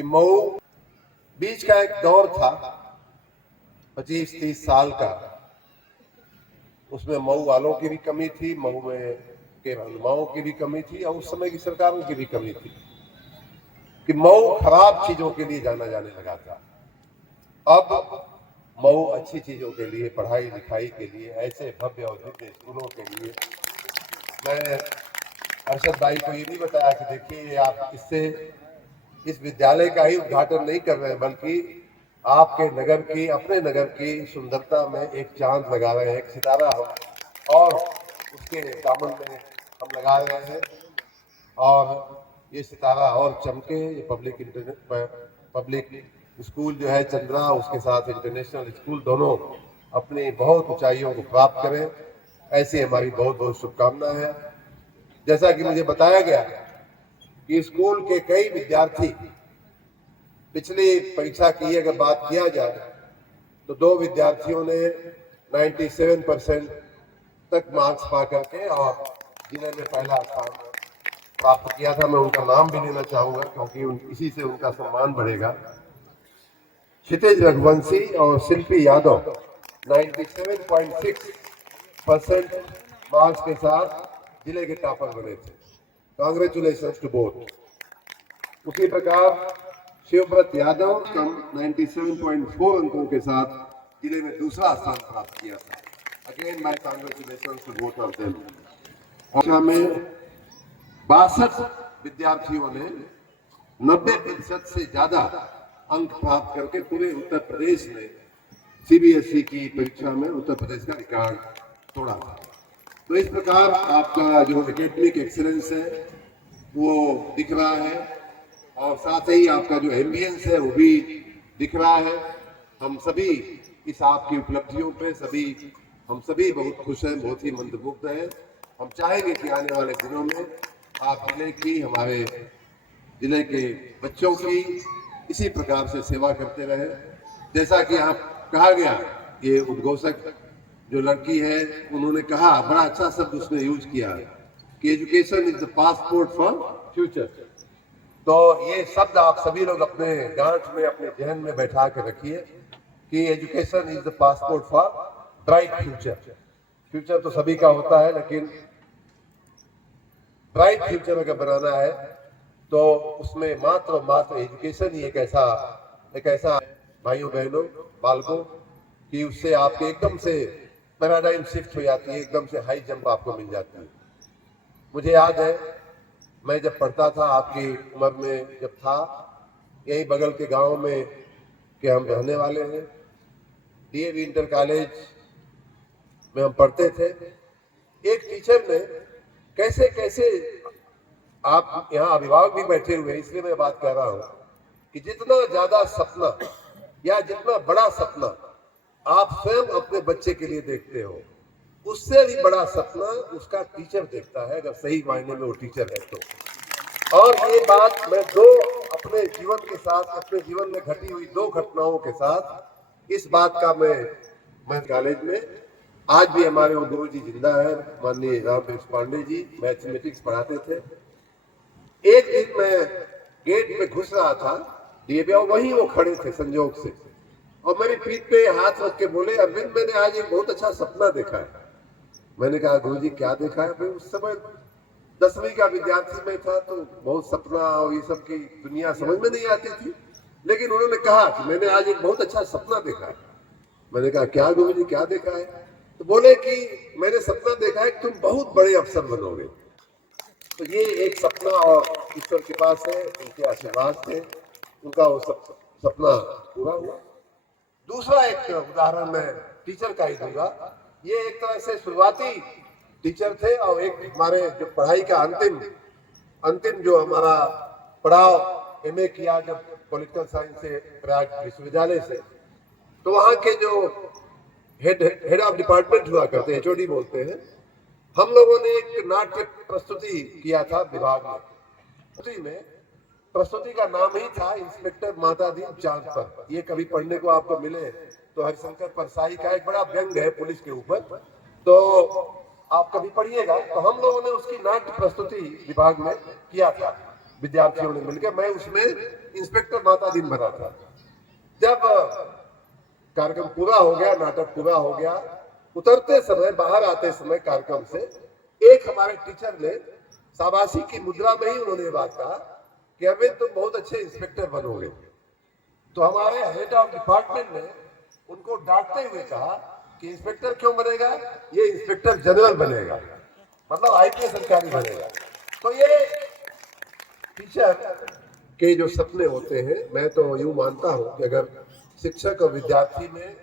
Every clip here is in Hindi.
कि मऊ बीच का एक दौर था 25-30 साल का, उसमें मऊ वालों की भी कमी थी, मऊ में के रहनुमाओं की भी कमी थी और उस समय की सरकारों की भी कमी थी कि मऊ खराब चीजों के लिए जाना जाने लगा था। अब मऊ अच्छी चीजों के लिए, पढ़ाई लिखाई के लिए, ऐसे भव्य और दिव्य स्कूलों के लिए। मैं अर्शद भाई को ये भी बताया कि देखिए आप इससे इस विद्यालय का ही उद्घाटन नहीं कर रहे हैं, बल्कि आपके नगर की, अपने नगर की सुंदरता में एक चांद लगा रहे हैं, एक सितारा हम और उसके दामन में हम लगा रहे हैं और ये सितारा और चमके। ये पब्लिक स्कूल जो है चंद्रा, उसके साथ इंटरनेशनल स्कूल दोनों अपनी बहुत ऊंचाइयों को प्राप्त करें, ऐसी हमारी बहुत बहुत शुभकामना है। जैसा कि मुझे बताया गया कि स्कूल के कई विद्यार्थी, पिछली परीक्षा की अगर बात किया जाए तो 2 विद्यार्थियों ने 97% तक मार्क्स पा करके और जिले में पहला स्थान प्राप्त किया था। मैं उनका नाम भी लेना चाहूंगा क्योंकि इसी से उनका सम्मान बढ़ेगा। क्षितिज रघुवंशी और शिल्पी यादव 97.6% मार्क्स के साथ जिले के टॉपर बने थे। Congratulation to both. उसी प्रकार शिवव्रत यादव कम 97.4 अंकों के साथ जिले में दूसरा स्थान प्राप्त किया था। Again my congratulation to both of them. कक्षा में 62 विद्यार्थियों ने 90% से ज्यादा अंक प्राप्त करके पूरे उत्तर प्रदेश में सीबीएसई की परीक्षा में उत्तर प्रदेश का रिकॉर्ड तोड़ा। तो इस प्रकार आपका जो एकेडमिक एक्सीलेंस है वो दिख रहा है और साथ ही आपका जो एम्बियंस है वो भी दिख रहा है। हम सभी इस आपकी उपलब्धियों पे हम सभी बहुत खुश हैं, बहुत ही मंत्रमुग्ध हैं। हम चाहेंगे कि आने वाले दिनों में आप जिले की, हमारे जिले के बच्चों की इसी प्रकार से सेवा करते रहे। जैसा कि यहाँ कहा गया, ये उद्घोषक जो लड़की है उन्होंने कहा, बड़ा अच्छा शब्द उसने यूज किया कि education is the passport for future. तो ये शब्द आप सभी लोग अपने गांठ में, अपने जहन में बैठा के रखिए कि education is the passport for bright future. Future तो सभी का होता है, लेकिन ब्राइट फ्यूचर अगर बनाना है तो उसमें मात्र एजुकेशन ही एक ऐसा भाइयों बहनों बालकों कि उससे आपके एकदम से पैराडाइम शिफ्ट हो जाती है, एकदम से हाई जंप आपको मिल जाती है। मुझे याद है मैं जब पढ़ता था, आपकी उम्र में जब था, यही बगल के गांव में के हम रहने वाले हैं, डीएवी इंटर कॉलेज में हम पढ़ते थे। एक टीचर ने कैसे कैसे, आप यहाँ अभिभावक भी बैठे हुए हैं इसलिए मैं बात कह रहा हूँ कि जितना ज्यादा सपना या जितना बड़ा सपना आप स्वयं अपने बच्चे के लिए देखते हो, उससे भी बड़ा सपना उसका टीचर देखता है, अगर सही मायने में वो टीचर है तो। और ये बात मैं अपने जीवन के साथ, अपने जीवन में घटी हुई 2 घटनाओं के साथ इस बात का मैं कॉलेज में आज भी हमारे वो गुरु जी जिंदा है, माननीय राम पांडे जी, मैथमेटिक्स पढ़ाते थे। एक दिन मैं गेट पे घुस रहा था, वहीं वो खड़े थे संजोग से, और मेरी पीठ पे हाथ रख के बोले, अरविंद मैंने आज एक बहुत अच्छा सपना देखा है। मैंने कहा गुरुजी क्या देखा है? उस समय 10वीं का विद्यार्थी में था तो बहुत सपना और ये सब की दुनिया समझ में नहीं आती थी, लेकिन उन्होंने कहा कि मैंने आज एक बहुत अच्छा सपना देखा है। मैंने कहा क्या गुरुजी क्या देखा है? तो बोले कि मैंने सपना देखा है कि तुम बहुत बड़े अफसर बनोगे। तो ये एक सपना और ईश्वर के पास है, उनके आशीर्वाद से उनका वो सपना पूरा हुआ। दूसरा एक उदाहरण मैं टीचर का ही दूंगा। ये एक तरह से शुरुआती टीचर थे और एक हमारे जो पढ़ाई का अंतिम जो हमारा पढ़ाव एमए किया जब पॉलिटिकल साइंस से प्रयाग विश्वविद्यालय से, तो वहाँ के जो हेड ऑफ डिपार्टमेंट हुआ करते हैं, एचओडी बोलते हैं, हम लोगों ने एक नाट्य प्रस्तुति किया था विभाग में। प्रस्तुति का नाम ही था इंस्पेक्टर मातादीन चांद पर। ये कभी पढ़ने को आपको मिले तो हरिशंकर परसाई का एक बड़ा व्यंग है पुलिस के ऊपर, तो आप कभी पढ़िएगा। तो हम लोगों ने उसकी नाट्य प्रस्तुति विभाग में किया था विद्यार्थियों ने मिलकर, मैं उसमें इंस्पेक्टर माता दिन बना था। जब कार्यक्रम पूरा हो गया, नाटक पूरा हो गया, उतरते समय, बाहर आते समय कार्यक्रम से एक हमारे टीचर ने शाबाशी की मुद्रा में ही उन्होंने ये बात कहा कि अरविंद तुम बहुत अच्छे इंस्पेक्टर बनोगे। तो हमारे हेड ऑफ डिपार्टमेंट ने उनको डांटते हुए कहा कि इंस्पेक्टर क्यों बनेगा, ये इंस्पेक्टर जनरल बनेगा, मतलब आईपीएस अधिकारी बनेगा। तो ये टीचर के जो सपने होते हैं, मैं तो यूं मानता हूं कि अगर शिक्षक और विद्यार्थी में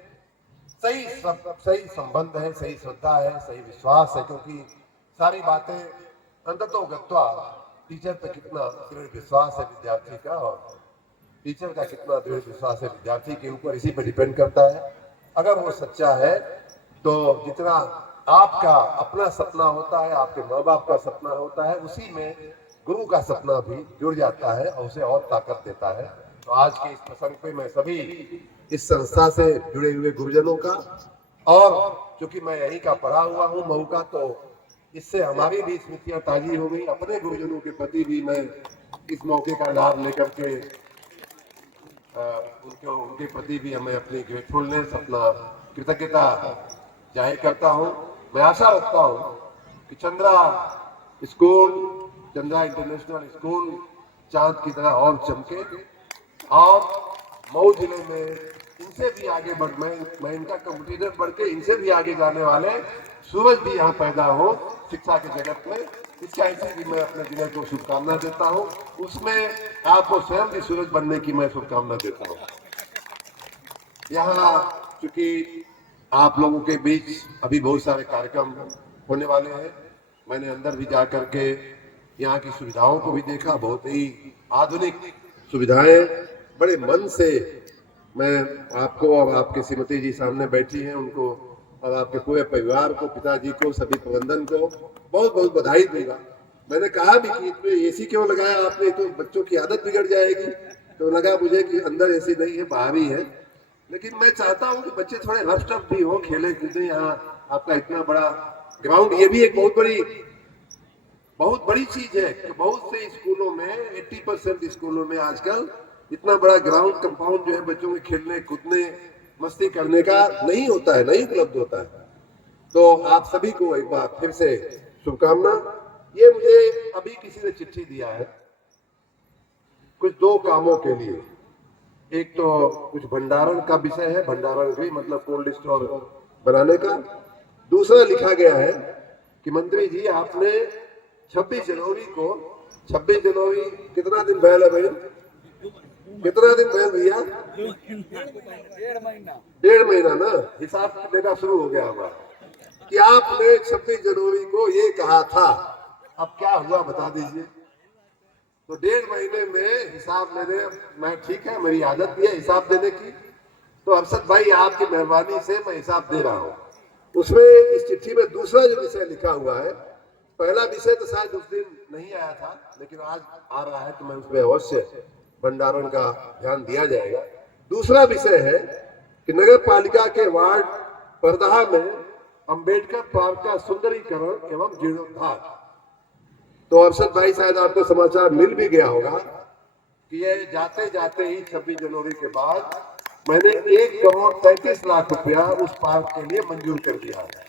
सही संबंध है, सही श्रद्धा है, सही विश्वास है, क्योंकि सारी बातें अंततो गत्वा टीचर पे कितना दृढ़ विश्वास है विद्यार्थी का, और टीचर का कितना दृढ़ विश्वास है विद्यार्थी के ऊपर, इसी पे डिपेंड करता है। अगर वो सच्चा है तो जितना आपका अपना सपना होता है, आपके माँ बाप का सपना होता है, उसी में गुरु का सपना भी जुड़ जाता है और उसे और ताकत देता है। तो आज के इस प्रसंग पे मैं सभी इस संस्था से जुड़े हुए गुरुजनों का, और चूंकि मैं यहीं का पढ़ा हुआ हूँ मऊ का, तो इससे हमारी भी स्मृतियां ताजी हो गई। अपने गुरुजनों के प्रति भी मैं इस मौके का लाभ लेकर के उनके प्रति भी हमें अपनी ग्रेटफुलनेस, अपना कृतज्ञता जाहिर करता हूँ। मैं आशा रखता हूँ कि Chandra school, Chandra international school चांद की तरह और चमके, और मऊ जिले में इनसे भी आगे मैं इनका कंपटीटर बढ़ के इनसे भी आगे जाने वाले सूरज भी यहाँ पैदा हो शिक्षा के जगत में। इसका ऐसे भी मैं अपने जिले को शुभकामना देता हूँ, उसमें आपको स्वयं भी सूरज बनने की मैं शुभकामना देता हूँ। यहाँ चूंकि आप लोगों के बीच अभी बहुत सारे कार्यक्रम होने वाले हैं, मैंने अंदर भी जा करके यहाँ की सुविधाओं को भी देखा, बहुत ही आधुनिक सुविधाएं, बड़े मन से मैं आपको और आपकी श्रीमती जी सामने बैठी हैं, उनको और आपके पूरे परिवार को, पिताजी को, सभी प्रबंधन को बहुत बहुत बधाई दूंगा। मैंने कहा भी कि इसमें एसी क्यों लगाया आपने, तो बच्चों की आदत बिगड़ जाएगी। तो लगा मुझे कि अंदर एसी नहीं है, बाहर ही है, लेकिन मैं चाहता हूँ कि बच्चे थोड़े रफ टफ भी हो, खेले कूदे। यहाँ आपका इतना बड़ा ग्राउंड, ये भी एक बहुत बड़ी चीज है कि बहुत से स्कूलों में 80% स्कूलों में आजकल इतना बड़ा ग्राउंड कंपाउंड जो है बच्चों के खेलने कूदने मस्ती करने का नहीं होता है, नहीं उपलब्ध होता है। तो आप सभी को एक बार फिर से शुभकामना। ये मुझे अभी किसी ने चिट्ठी दिया है कुछ 2 कामों के लिए। एक तो कुछ भंडारण का विषय है, भंडारण भी मतलब कोल्ड स्टोर बनाने का। दूसरा लिखा गया है कि मंत्री जी आपने 26 जनवरी को, 26 जनवरी कितना दिन पहले है भाई, कितना दिन पहले भैया, 1.5 महीना ना, हिसाब लेना शुरू हो गया हमारा, कि आपने 26 जनवरी को ये कहा था। अब क्या हुआ बता दीजिए। तो 1.5 महीने में हिसाब लेने, मैं ठीक है, मेरी आदत भी है हिसाब देने की, तो अरशद भाई आपकी मेहरबानी से मैं हिसाब दे रहा हूँ। उसमें इस चिट्ठी में दूसरा जो विषय लिखा हुआ है, पहला विषय तो शायद उस दिन नहीं आया था, लेकिन आज आ रहा है, तो मैं उसमें अवश्य भंडारण का ध्यान दिया जाएगा। दूसरा विषय है कि नगर पालिका के वार्ड परदहा में अंबेडकर पार्क का सुंदरीकरण एवं जीर्णोद्धार। तो अरशद भाई शायद आपको समाचार मिल भी गया होगा कि ये जाते जाते ही 26 जनवरी के बाद मैंने 1 करोड़ 33 लाख रुपया उस पार्क के लिए मंजूर कर दिया है,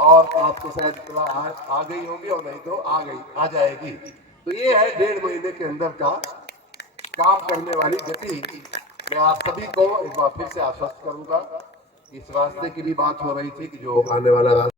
और आपको शायद इतना आ गई होगी, और नहीं तो आ जाएगी। तो ये है 1.5 महीने के अंदर का काम करने वाली गति। मैं आप सभी को एक बार फिर से आश्वस्त करूंगा। इस रास्ते की भी बात हो रही थी कि जो आने वाला